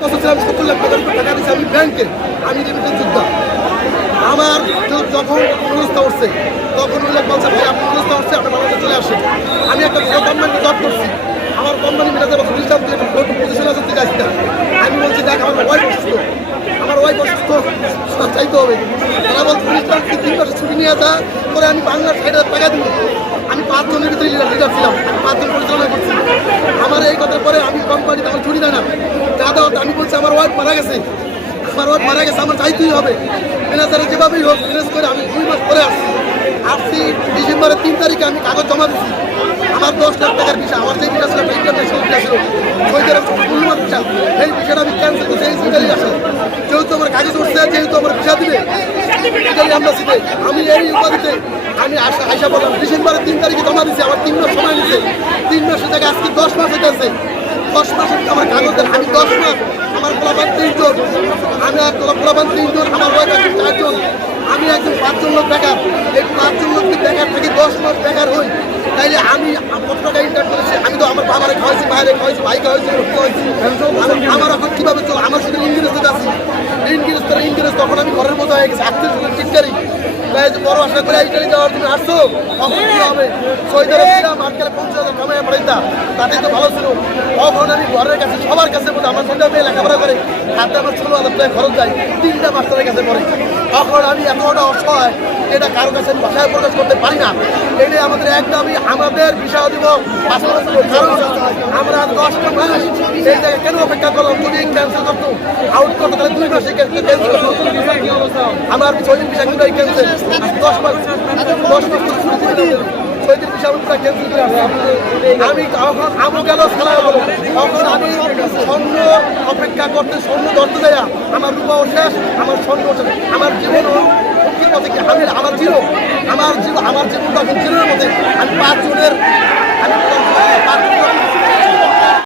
লাখ টাকা দিয়েছি আমি ব্যাংকে আমি রেমিটেন্স আমার যখন সংস্থা উঠছে তখন লোক বলছে, ভাই, আপনার সংস্থা উঠছে আপনার বাংলাদেশে চলে আসে আমি একটা বড় কোম্পানিতে জব করছি। আমার কোম্পানি মেটাতে বছর পজিশন আছে ঠিক আছে আমি বলছি, দেখ, আমার ওয়াইফ অসুস্থ। আমার ওয়াইফ অসুস্থ চাইতে হবে। তারা বলছে পুলিশটা তিন মাসে ছুটি নিয়ে যা করে আমি বাংলার ষাট হাজার টাকা দিব। আমি পাঁচজনের ভিতরে লিডার ছিলাম, আমি পাঁচজন পরিচালনা করছি। আমার এই কথার পরে আমি কোম্পানিতে আমার ছুটি দেয় না। যা দাও আমি বলছি, আমার ওয়াইফ মারা গেছে। আমার ওয়াইফ মারা গেছে, আমার চাইতেই হবে। ম্যানেজারে যেভাবেই হোক, ম্যানেজ করে আমি দুই মাস পরে আসছি। আসছি ডিসেম্বরের তিন তারিখে আমি কাগজ জমা দিচ্ছি আমার দশ লাখ টাকার বিষয় আমার যে বিষয় ছিল ইন্টারন্যাশনাল বিষয় ছিল সৌদি বিষয় এই বিষয়টা আমি ক্যান্সেল করছি এই ইটালি আসা যেহেতু আমার কাগজ উঠছে, যেহেতু আমার বিষয় দিবে ইটালি এম্বাসিতে আমি এই উপাধিতে আমি আসা আশা বললাম ডিসেম্বরের তিন তারিখে জমা দিচ্ছি আমার তিন মাস সময় নিচ্ছে। তিন মাসের জায়গায় আজকে দশ মাস হয়ে গেছে দশ মাসের আমার কাগজ দেন আমি দশ মাস আমার গোলাপান তিনজন, আমি এক গোলাপান তিনজন, আমার ওয়াইফ একজন চারজন। আমি একজন পাঁচজন লোক বেকার। এই পাঁচজন লোক যদি বেকার থাকি দশ মাস বেকার হই। তাইলে আমি কত টাকা করেছি, আমি তো আমার বাবারে খাওয়াইছি, মায়েরে খাওয়াইছি ভাই খাওয়াইছি লোক খাওয়াইছি। আমার এখন কীভাবে চলো? আমার শুধু যাচ্ছি ইন্টারেস্ট তার ইন্টারেস্ট তখন আমি ঘরের মতো হয়ে গেছি আত্মীয় টিটকারি তাই বড় আশা করে ইটালি জন্য আসছো হবে? সৌদি আরব ছিলাম আজকাল পঞ্চাশ হাজার কামাই তাতেই তো ভালো ছিল। আমি ঘরের কাছে, সবার কাছে আমার ছোট মেয়ে লেখাপড়া করে, হাতে আমার ষোলো হাজার টাকা খরচ যায় তিনটা মাস্টারের কাছে পড়ে। তখন আমি এতটা অসহায়, এটা কারও কাছে আমি ভাষায় প্রকাশ করতে পারি না। এটাই আমাদের একদমই আমাদের বিষয় দিব পাশাপাশি কারণ আমরা দশটা মাস এই জায়গায় কেন অপেক্ষা করলাম? যদি ক্যান্সেল করতো আউট করতো, তাহলে দুই মাসে ক্যান্সেল আমার ছয় বিষয় কিন্তু ক্যান্সেল দশ মাস দশ মাস তো ছুটি দিবে না। ছয়দিন বিষয় আমরা ক্যান্সেল করে আমি তখন গেল খেলা তখন আমি স্বর্ণ অপেক্ষা করতে স্বর্ণ ধরতে দেয়া। আমার রূপাও শেষ, আমার স্বর্ণ শেষ। আমার জীবনও মুক্তির পথে কি? আমি আমার জীবন আমার জীবন, আমার জীবনটা জীবনের মধ্যে আমি পাঁচ